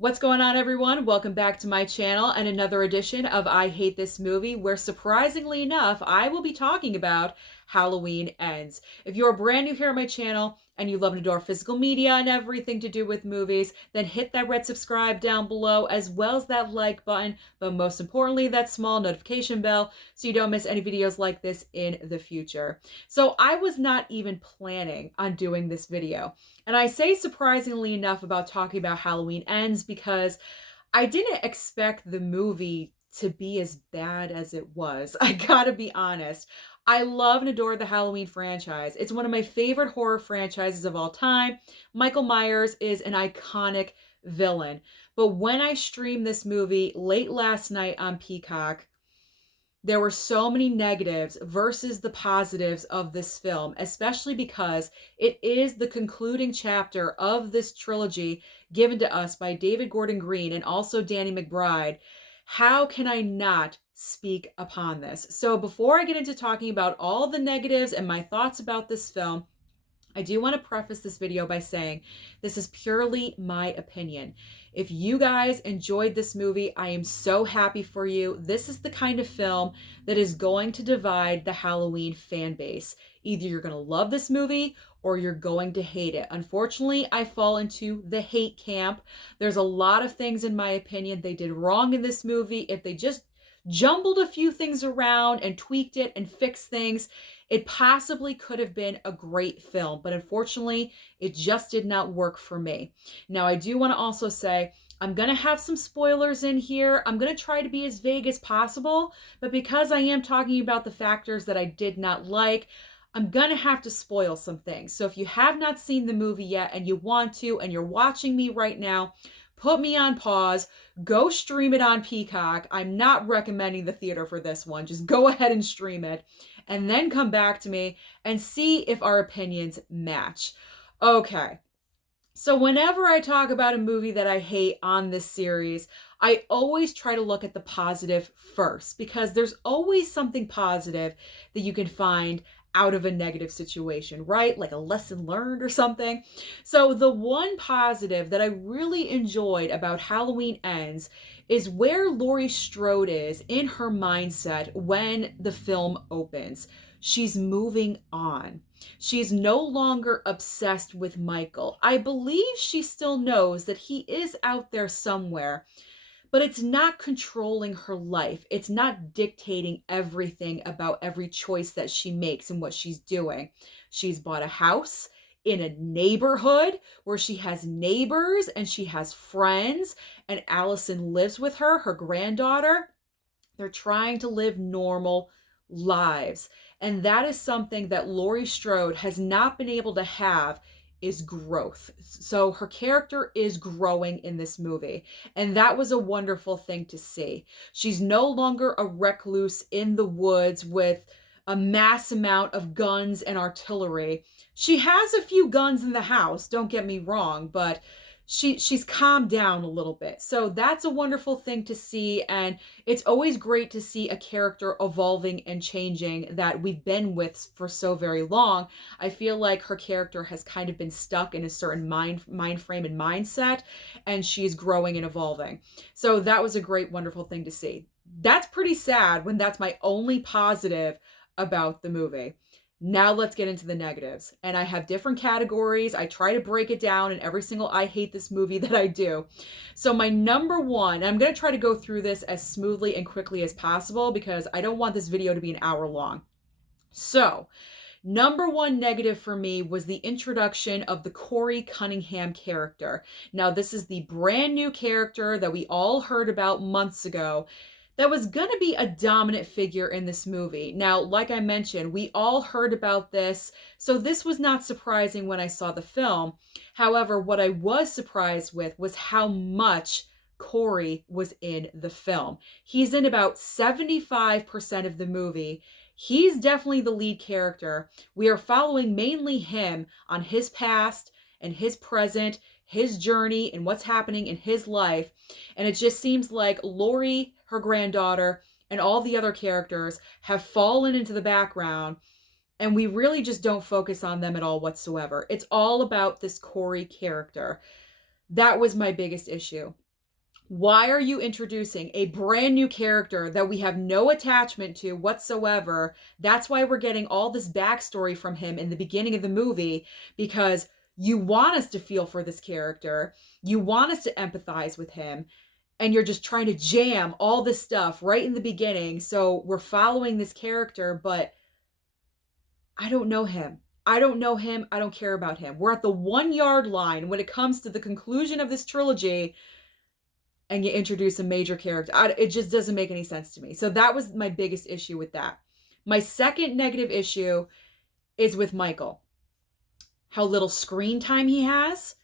What's going on, everyone? Welcome back to my channel and another edition of I Hate This Movie, where surprisingly enough, I will be talking about Halloween Ends. If you're brand new here on my channel and you love and adore physical media and everything to do with movies, then hit that red subscribe down below as well as that like button, but most importantly, that small notification bell so you don't miss any videos like this in the future. So I was not even planning on doing this video. And I say surprisingly enough about talking about Halloween Ends because I didn't expect the movie to be as bad as it was. I gotta be honest. I love and adore the Halloween franchise. It's one of my favorite horror franchises of all time. Michael Myers is an iconic villain. But when I streamed this movie late last night on Peacock, there were so many negatives versus the positives of this film, especially because it is the concluding chapter of this trilogy given to us by David Gordon Green and also Danny McBride. How can I not speak upon this? So before I get into talking about all the negatives and my thoughts about this film, I do want to preface this video by saying this is purely my opinion. If you guys enjoyed this movie, I am so happy for you. This is the kind of film that is going to divide the Halloween fan base. Either you're going to love this movie or you're going to hate it. Unfortunately, I fall into the hate camp. There's a lot of things, in my opinion, they did wrong in this movie. If they just jumbled a few things around and tweaked it and fixed things, it possibly could have been a great film, but unfortunately, it just did not work for me. Now, I do want to also say, I'm going to have some spoilers in here. I'm going to try to be as vague as possible, but because I am talking about the factors that I did not like, I'm going to have to spoil some things. So if you have not seen the movie yet and you want to, and you're watching me right now, put me on pause, go stream it on Peacock. I'm not recommending the theater for this one. Just go ahead and stream it and then come back to me and see if our opinions match. Okay. So whenever I talk about a movie that I hate on this series, I always try to look at the positive first because there's always something positive that you can find out of a negative situation, right? Like a lesson learned or something. So the one positive that I really enjoyed about Halloween Ends is where Laurie Strode is in her mindset when the film opens. She's moving on. She's no longer obsessed with Michael. I believe she still knows that he is out there somewhere, but it's not controlling her life. It's not dictating everything about every choice that she makes and what she's doing. She's bought a house in a neighborhood where she has neighbors and she has friends, and Allison lives with her, her granddaughter. They're trying to live normal lives. And that is something that Laurie Strode has not been able to have, is growth. So her character is growing in this movie. And that was a wonderful thing to see. She's no longer a recluse in the woods with a mass amount of guns and artillery. She has a few guns in the house, don't get me wrong, but she's calmed down a little bit. So that's a wonderful thing to see, and it's always great to see a character evolving and changing that we've been with for so very long. I feel like her character has kind of been stuck in a certain mind frame and mindset, and she's growing and evolving. So that was a great, wonderful thing to see. That's pretty sad when that's my only positive about the movie. Now let's get into the negatives. And I have different categories. I try to break it down in every single I hate this movie that I do. So my number one, I'm going to try to go through this as smoothly and quickly as possible because I don't want this video to be an hour long. So number one negative for me was the introduction of the Corey Cunningham character. Now this is the brand new character that we all heard about months ago that was going to be a dominant figure in this movie. Now, like I mentioned, we all heard about this, so this was not surprising when I saw the film. However, what I was surprised with was how much Corey was in the film. He's in about 75% of the movie. He's definitely the lead character. We are following mainly him on his past and his present, his journey, and what's happening in his life. And it just seems like Laurie, her granddaughter, and all the other characters have fallen into the background, and we really just don't focus on them at all whatsoever. It's all about this Corey character. That was my biggest issue. Why are you introducing a brand new character that we have no attachment to whatsoever? That's why we're getting all this backstory from him in the beginning of the movie, because you want us to feel for this character. You want us to empathize with him. And you're just trying to jam all this stuff right in the beginning. So we're following this character, but I don't know him. I don't know him. I don't care about him. We're at the 1 yard line when it comes to the conclusion of this trilogy, and you introduce a major character. It just doesn't make any sense to me. So that was my biggest issue with that. My second negative issue is with Michael. How little screen time he has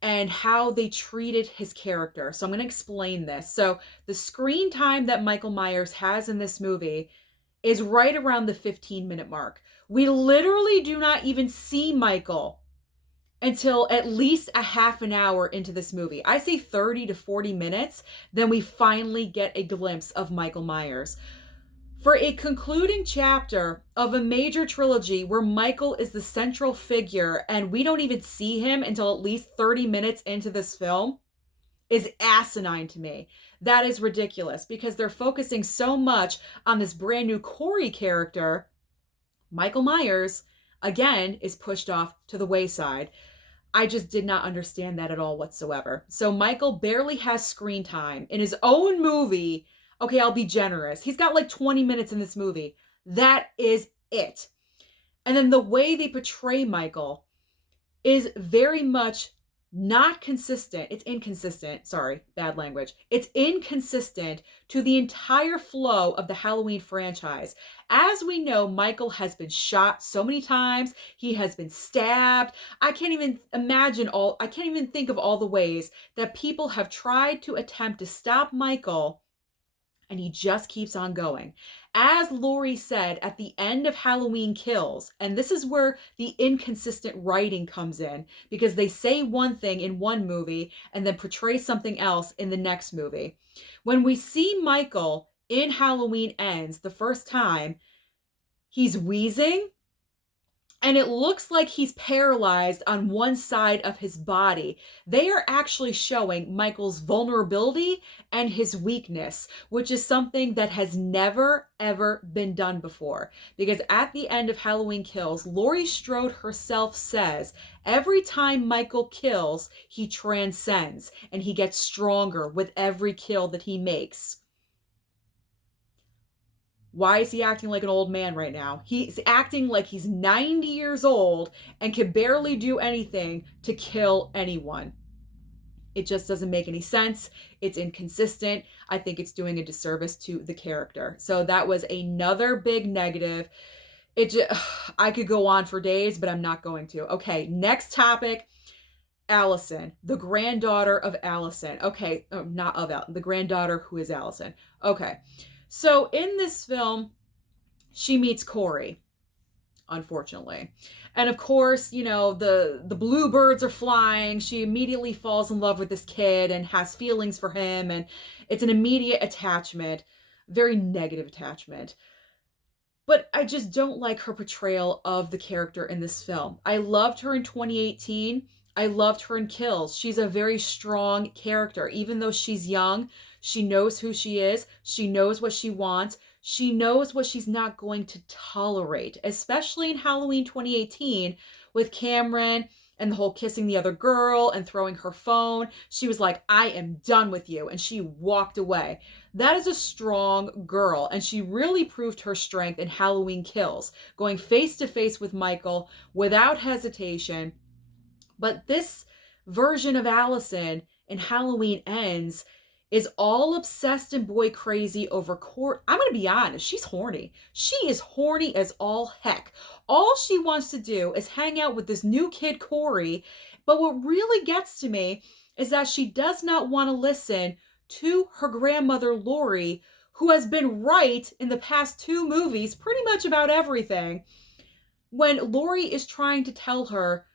and how they treated his character. So I'm going to explain this. So the screen time that Michael Myers has in this movie is right around the 15-minute mark. We literally do not even see Michael until at least a half an hour into this movie. I say 30 to 40 minutes, then we finally get a glimpse of Michael Myers. For a concluding chapter of a major trilogy where Michael is the central figure and we don't even see him until at least 30 minutes into this film is asinine to me. That is ridiculous because they're focusing so much on this brand new Corey character. Michael Myers, again, is pushed off to the wayside. I just did not understand that at all whatsoever. So Michael barely has screen time in his own movie. Okay, I'll be generous. He's got like 20 minutes in this movie. That is it. And then the way they portray Michael is very much not consistent. It's inconsistent. Sorry, bad language. It's inconsistent to the entire flow of the Halloween franchise. As we know, Michael has been shot so many times. He has been stabbed. I can't even think of all the ways that people have tried to attempt to stop Michael, and he just keeps on going. As Laurie said at the end of Halloween Kills, and this is where the inconsistent writing comes in, because they say one thing in one movie and then portray something else in the next movie. When we see Michael in Halloween Ends the first time, he's wheezing, and it looks like he's paralyzed on one side of his body. They are actually showing Michael's vulnerability and his weakness, which is something that has never, ever been done before. Because at the end of Halloween Kills, Laurie Strode herself says, every time Michael kills, he transcends, and he gets stronger with every kill that he makes. Why is he acting like an old man right now? He's acting like he's 90 years old and can barely do anything to kill anyone. It just doesn't make any sense. It's inconsistent. I think it's doing a disservice to the character. So that was another big negative. I could go on for days, but I'm not going to. Okay, next topic. Allison, the granddaughter of Allison. Okay, not of Allison, the granddaughter who is Allison. Okay. So in this film, she meets Corey, unfortunately. And of course, you know, the bluebirds are flying. She immediately falls in love with this kid and has feelings for him. And it's an immediate attachment, very negative attachment. But I just don't like her portrayal of the character in this film. I loved her in 2018. I loved her in Kills. She's a very strong character. Even though she's young, she knows who she is. She knows what she wants. She knows what she's not going to tolerate, especially in Halloween 2018 with Cameron and the whole kissing the other girl and throwing her phone. She was like, I am done with you. And she walked away. That is a strong girl. And she really proved her strength in Halloween Kills, going face to face with Michael without hesitation. But this version of Allison in Halloween Ends is all obsessed and boy crazy over Court. I'm going to be honest, she's horny. She is horny as all heck. All she wants to do is hang out with this new kid, Corey. But what really gets to me is that she does not want to listen to her grandmother, Laurie, who has been right in the past 2 movies pretty much about everything. When Laurie is trying to tell her,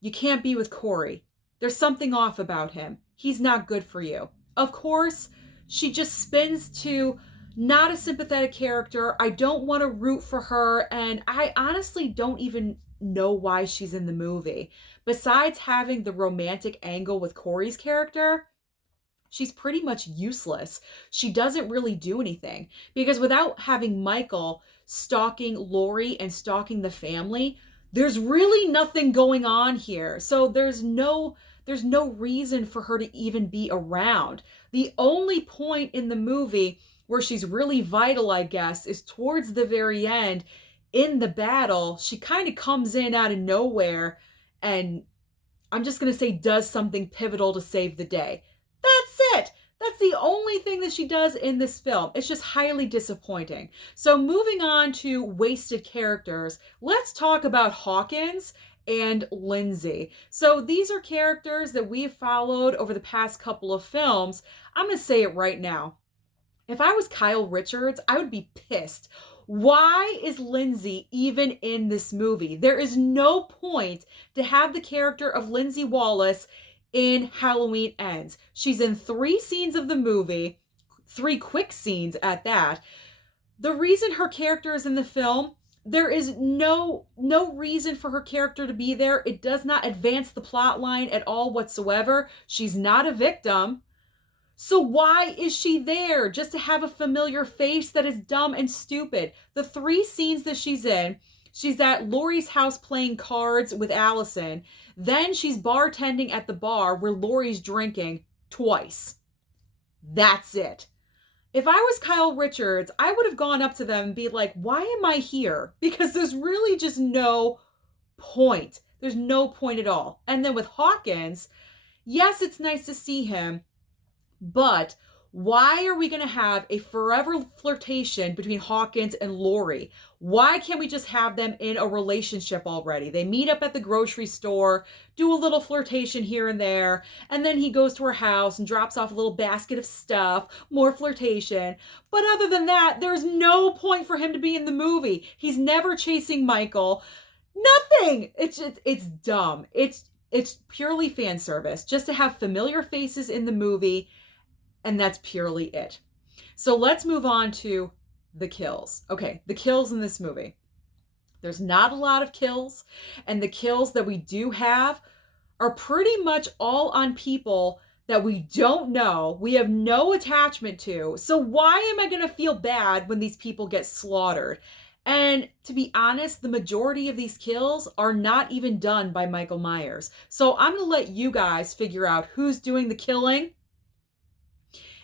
you can't be with Corey. There's something off about him. He's not good for you. Of course, she just spins to not a sympathetic character. I don't want to root for her, and I honestly don't even know why she's in the movie. Besides having the romantic angle with Corey's character, she's pretty much useless. She doesn't really do anything because without having Michael stalking Lori and stalking the family, there's really nothing going on here. So there's no reason for her to even be around. The only point in the movie where she's really vital, I guess, is towards the very end in the battle. She kind of comes in out of nowhere and I'm just going to say does something pivotal to save the day. That's it. That's the only thing that she does in this film. It's just highly disappointing. So moving on to wasted characters, let's talk about Hawkins and Lindsay. So these are characters that we've followed over the past couple of films. I'm going to say it right now. If I was Kyle Richards, I would be pissed. Why is Lindsay even in this movie? There is no point to have the character of Lindsay Wallace in Halloween Ends. She's in 3 scenes of the movie, 3 quick scenes at that. The reason her character is in the film, there is no reason for her character to be there. It does not advance the plot line at all whatsoever. She's not a victim. So why is she there? Just to have a familiar face that is dumb and stupid. The 3 scenes that she's in, she's at Lori's house playing cards with Allison. Then she's bartending at the bar where Lori's drinking twice. That's it. If I was Kyle Richards, I would have gone up to them and be like, why am I here? Because there's really just no point. There's no point at all. And then with Hawkins, yes, it's nice to see him. But why are we going to have a forever flirtation between Hawkins and Lori? Why can't we just have them in a relationship already? They meet up at the grocery store, do a little flirtation here and there, and then he goes to her house and drops off a little basket of stuff, more flirtation. But other than that, there's no point for him to be in the movie. He's never chasing Michael. Nothing. It's dumb. It's purely fan service just to have familiar faces in the movie. And that's purely it. So let's move on to the kills. Okay, the kills in this movie. There's not a lot of kills, and the kills that we do have are pretty much all on people that we don't know, we have no attachment to. So why am I going to feel bad when these people get slaughtered? And to be honest, the majority of these kills are not even done by Michael Myers. So I'm going to let you guys figure out who's doing the killing.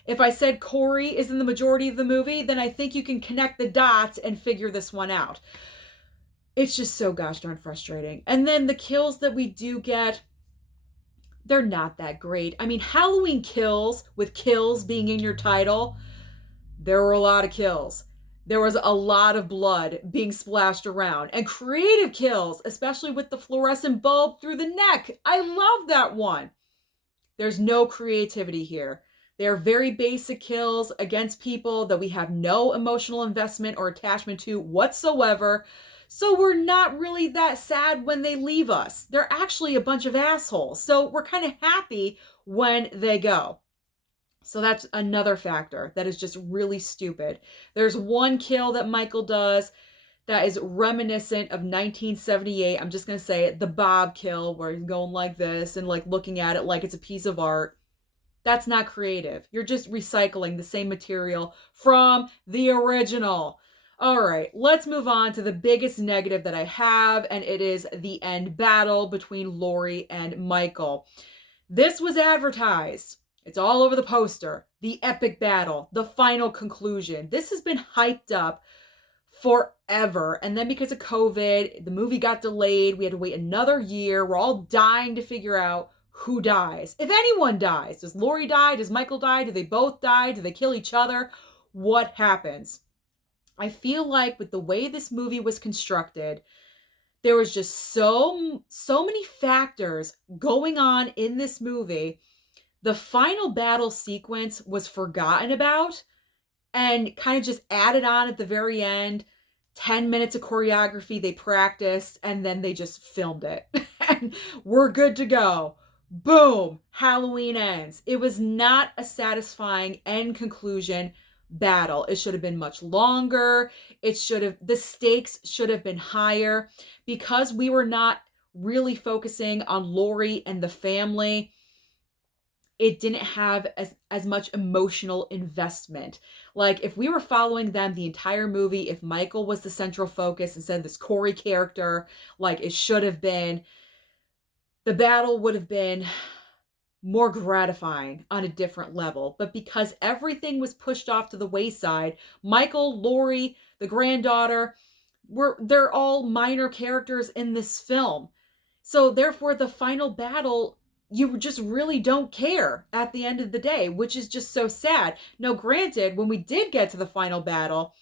If I said Corey is in the majority of the movie, then I think you can connect the dots and figure this one out. It's just so gosh darn frustrating. And then the kills that we do get, they're not that great. I mean, Halloween Kills, with kills being in your title, there were a lot of kills. There was a lot of blood being splashed around. And creative kills, especially with the fluorescent bulb through the neck. I love that one. There's no creativity here. They're very basic kills against people that we have no emotional investment or attachment to whatsoever. So we're not really that sad when they leave us. They're actually a bunch of assholes. So we're kind of happy when they go. So that's another factor that is just really stupid. There's one kill that Michael does that is reminiscent of 1978. I'm just going to say it, the Bob kill, where he's going like this and like looking at it like it's a piece of art. That's not creative. You're just recycling the same material from the original. All right, let's move on to the biggest negative that I have, and it is the end battle between Lori and Michael. This was advertised. It's all over the poster. The epic battle, the final conclusion. This has been hyped up forever. And then because of COVID, the movie got delayed. We had to wait another year. We're all dying to figure out who dies. If anyone dies. Does Lori die? Does Michael die? Do they both die? Do they kill each other? What happens? I feel like with the way this movie was constructed, there was just so many factors going on in this movie. The final battle sequence was forgotten about and kind of just added on at the very end. 10 minutes of choreography they practiced, and then they just filmed it. And we're good to go. Boom, Halloween Ends. It was not a satisfying end conclusion battle. It should have been much longer. The stakes should have been higher. Because we were not really focusing on Lori and the family, it didn't have as much emotional investment. Like, if we were following them the entire movie, if Michael was the central focus instead of this Corey character, like it should have been, the battle would have been more gratifying on a different level. But because everything was pushed off to the wayside, Michael, Laurie, the granddaughter, they're all minor characters in this film. So therefore the final battle, you just really don't care at the end of the day, which is just so sad. Now, granted, when we did get to the final battle,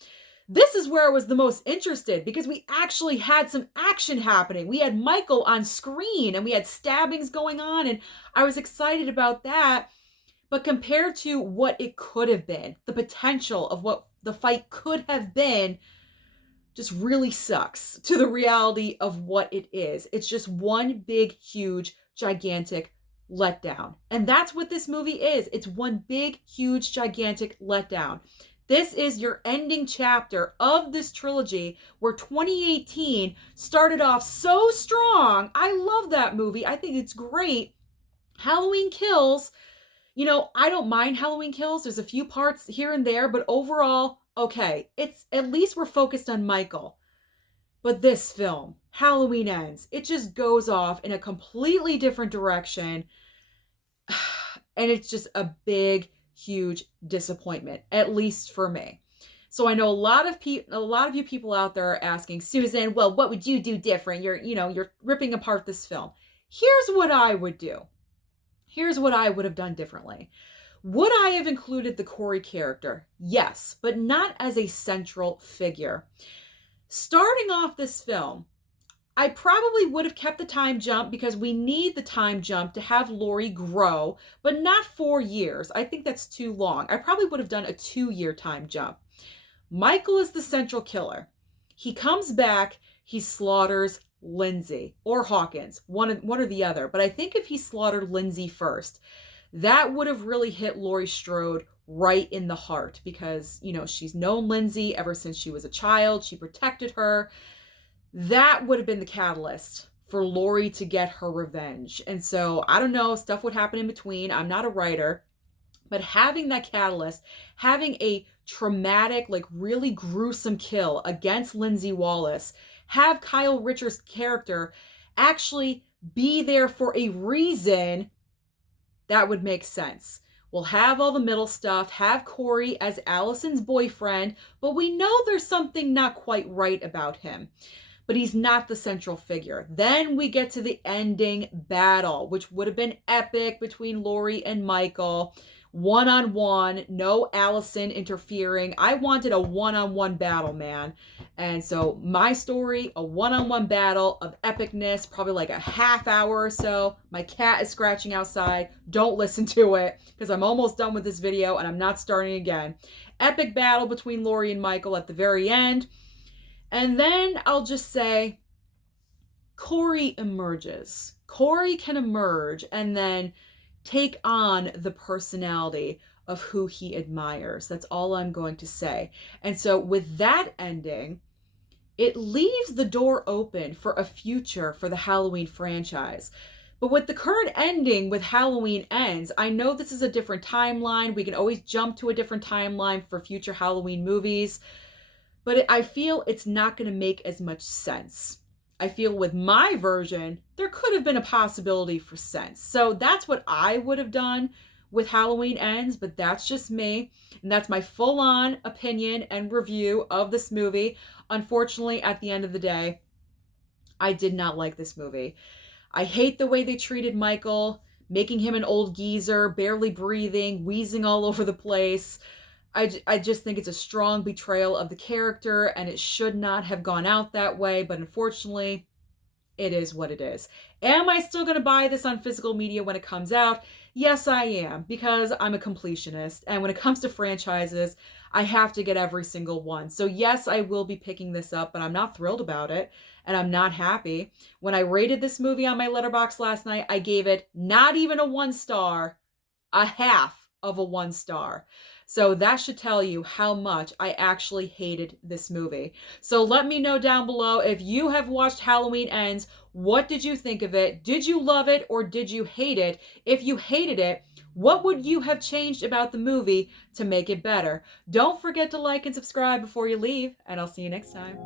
this is where I was the most interested because we actually had some action happening. We had Michael on screen and we had stabbings going on, and I was excited about that. But compared to what it could have been, the potential of what the fight could have been just really sucks to the reality of what it is. It's just one big, huge, gigantic letdown. And that's what this movie is. It's one big, huge, gigantic letdown. This is your ending chapter of this trilogy where 2018 started off so strong. I love that movie. I think it's great. Halloween Kills, I don't mind Halloween Kills. There's a few parts here and there, but overall, okay, it's at least we're focused on Michael. But this film, Halloween Ends, it just goes off in a completely different direction. And it's just a big, huge disappointment, at least for me. So I know a lot of you people out there are asking, Susan, well, what would you do different? You're ripping apart this film. Here's what I would do. Here's what I would have done differently. Would I have included the Corey character? Yes, but not as a central figure. Starting off this film, I probably would have kept the time jump because we need the time jump to have Laurie grow, but not 4 years. I think that's too long. I probably would have done a 2-year time jump. Michael is the central killer. He comes back, he slaughters Lindsay or Hawkins, one or the other. But I think if he slaughtered Lindsay first, that would have really hit Laurie Strode right in the heart because, she's known Lindsay ever since she was a child. She protected her. That would have been the catalyst for Laurie to get her revenge. And so, I don't know, stuff would happen in between. I'm not a writer. But having that catalyst, having a traumatic, really gruesome kill against Lindsay Wallace, have Kyle Richards' character actually be there for a reason, that would make sense. We'll have all the middle stuff, have Corey as Allison's boyfriend, but we know there's something not quite right about him. But he's not the central figure. Then we get to the ending battle, which would have been epic between Laurie and Michael. One-on-one, no Allison interfering. I wanted a one-on-one battle, man. And so my story, a one-on-one battle of epicness, probably like a half hour or so. My cat is scratching outside. Don't listen to it because I'm almost done with this video and I'm not starting again. Epic battle between Laurie and Michael at the very end. And then I'll just say Corey emerges. Corey can emerge and then take on the personality of who he admires. That's all I'm going to say. And so with that ending, it leaves the door open for a future for the Halloween franchise. But with the current ending with Halloween Ends, I know this is a different timeline. We can always jump to a different timeline for future Halloween movies. But I feel it's not going to make as much sense. I feel with my version, there could have been a possibility for sense. So that's what I would have done with Halloween Ends, but that's just me. And that's my full-on opinion and review of this movie. Unfortunately, at the end of the day, I did not like this movie. I hate the way they treated Michael, making him an old geezer, barely breathing, wheezing all over the place. I just think it's a strong betrayal of the character, and it should not have gone out that way, but unfortunately, it is what it is. Am I still going to buy this on physical media when it comes out? Yes, I am, because I'm a completionist, and when it comes to franchises, I have to get every single one. So yes, I will be picking this up, but I'm not thrilled about it, and I'm not happy. When I rated this movie on my Letterboxd last night, I gave it not even a 1 star, a half of a 1 star. So that should tell you how much I actually hated this movie. So let me know down below if you have watched Halloween Ends. What did you think of it? Did you love it or did you hate it? If you hated it, what would you have changed about the movie to make it better? Don't forget to like and subscribe before you leave, and I'll see you next time.